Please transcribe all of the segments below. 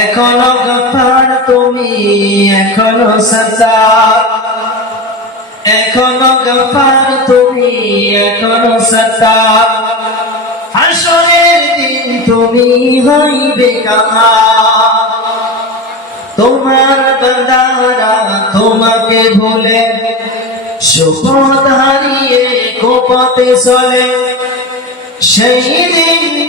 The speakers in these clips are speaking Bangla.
এখনও গফার তুমি, এখনও সতা এখনও গফার তুমি, এখনও সতা হাসরের দিন তুমি হইবে কাহা তোমার বান্দারা তোমাকে ভুলে, সুপথ হারিয়ে কোপতে চলে। সেই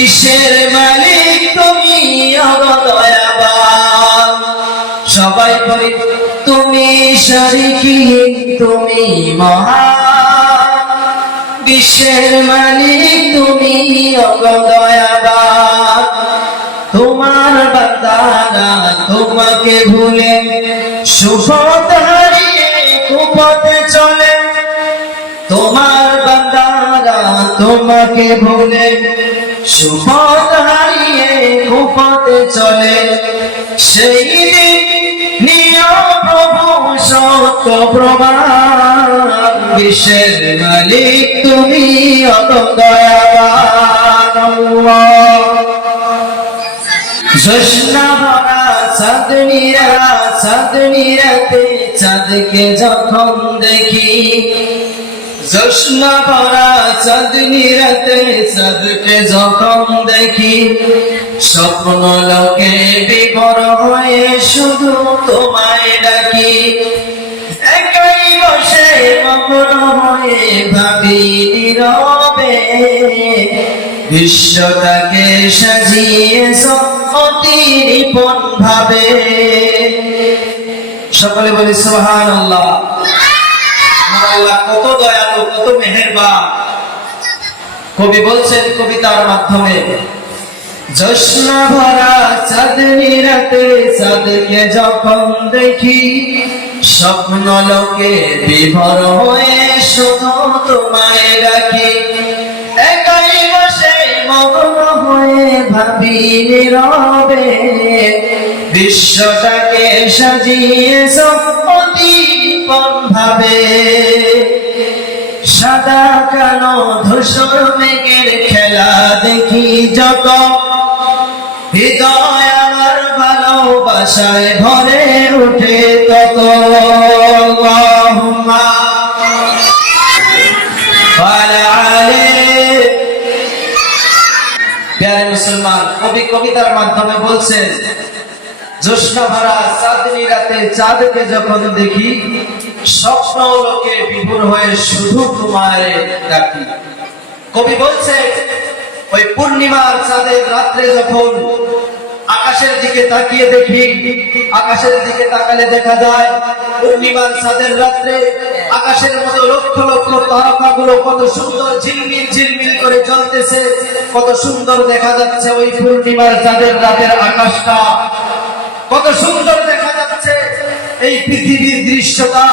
বিশ্বের মালিক তুমি অগদয়াবান সবাই বলি, তুমি শরিকহীন তুমি মহান। বিশ্বের মালিক তুমি অগদয়াবান তোমার বান্দারা তোমাকে ভুলে, সুপথ হারিয়ে কুপথে চলে। তোমার বান্দারা তোমাকে ভুলে সুপথ হারিয়ে কুপথে চলে সেই দিন নিয়ম প্রভু সত্য প্রমাণ মালিক তুমি অত আল্লাহ। জোসনা ভরা চাঁদনিরা চাঁদনিরাতে চাঁদকে যখন দেখি জোসনা ভরা চাঁদনিরাতে চাঁদকে যখন দেখি, স্বপ্ন লোকে বিবর হয়ে শুধু তোমায় ডাকি। একাই বসে মগ্ন হয়ে ভাবি নীরবে, বিশ্বটাকে সাজিয়েছ অতি নিপন ভাবে। সকলে বলি সোহান আল্লাহ কত দয়ালু কত মেহেরবান। কবি বলছেন কবিতার মাধ্যমে জোৎস্না ভরা চাঁদনি রাতে চাঁদকে যখন দেখি, স্বপ্ন লোকে বিভর হয়ে শুধু তোমায় ডাকি। একাই বসে মগ্ন হয়ে ভাবি নীরবে, বিশ্বটাকে সাজিয়ে অতি ভাবে। সাদা কালো ধূসর মেঘের খেলা দেখি যত? হৃদয় আমার ভালোবাসায় ভরে উঠে তত। মুসলমান, কবি কবিতার মাধ্যমে বলছেন, জ্যোৎস্না ভরা চাঁদনি রাতে চাঁদকে যখন দেখি স্বপ্ন লোকে বিভোর হয়ে শুধু তোমায় ডাকি। কবি বলছে, ওই পূর্ণিমার চাঁদের রাত্রে যখন আকাশের দিকে তাকিয়ে দেখি, আকাশের দিকে তাকালে দেখা যায়, পূর্ণিমার চাঁদের রাত্রে আকাশের মতো লক্ষ লক্ষ তারকাগুলো কত সুন্দর ঝিলমিল ঝিলমিল করে জ্বলতেছে, কত সুন্দর দেখা যাচ্ছে ওই পূর্ণিমার চাঁদের রাতের আকাশটা। কত সুন্দর এই পৃথিবীর দৃশ্যটা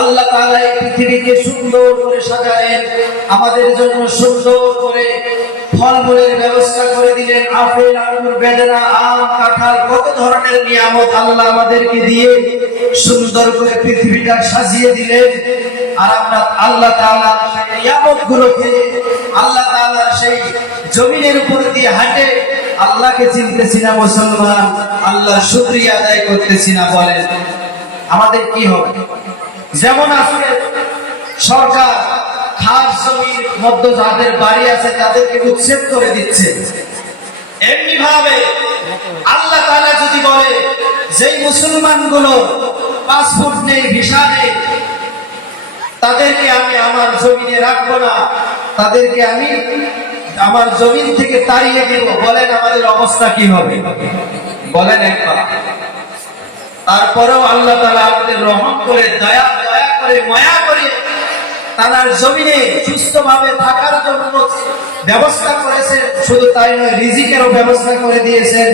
আল্লাহ তাআলা এই পৃথিবীকে সুন্দর করে সাজালেন, আমাদের জন্য সুন্দর করে ফলমূলের ব্যবস্থা করে দিলেন। আপেল আঙুর বেদানা, আম, কাঁঠাল, কত ধরনের নিয়ামত আল্লাহ আমাদেরকে দিয়ে সুন্দর করে পৃথিবীটা সাজিয়ে দিলেন। আর আমরা আল্লাহ সেই নিয়ামত গুলোকে আল্লাহ তাআলার সেই জমিনের উপর দিয়ে হাঁটে আল্লাহকে চিনতেছি না মুসলমান, আল্লাহ শুক্রিয়া আদায় করতেছি না বলেন। আমাদের কি হবে? যেমন আসলে সরকার খাস জমির মধ্য যাদের বাড়ি আছে তাদেরকে উচ্ছেদ করে দিচ্ছে। এমনি ভাবে আল্লাহ তাআলা যদি বলে, যেই মুসলমানগুলো পাসপোর্ট নেই, ভিসা নেই, তাদেরকে আমি আমার জমিনে রাখব না। তাদেরকে আমি আমার জমিন থেকে তাড়িয়ে দেব। বলেন আমাদের অবস্থা কি হবে? বলেন একবার। তারপরেও আল্লাহ তালা আমাদের রহম করে, দয়া দয়া করে, মায়া করে তার জমিনে সুস্থভাবে থাকার জন্য ব্যবস্থা করেছেন। শুধু তাই নয়, রিজিকেরও ব্যবস্থা করে দিয়েছেন।